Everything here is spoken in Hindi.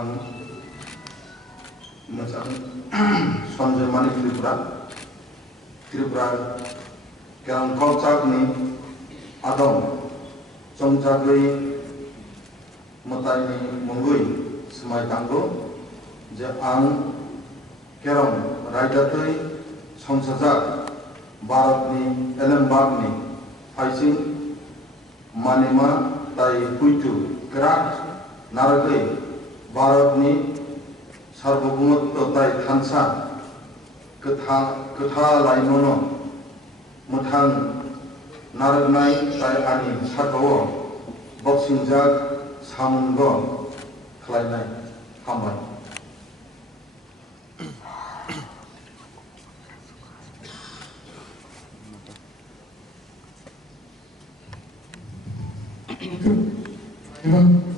आं मोजां सनजयमानि त्रिपुरा केरम कलचारनि आदम चंजागै मतायनि मंगुई समाय थांगौ जे आं केरम रायदातै संसाजाक भारतनि एलेमबागनि फाइसिं मानिमा ताई पुइतु केराक नारगै भारतनि सार्वभौमत्व ताई थानसा कथा लाइमोनो मोथां नारगनाय ताई आनि साकाओ बक्सिंजाक सामुंग खालायनाय हामबाय। Terima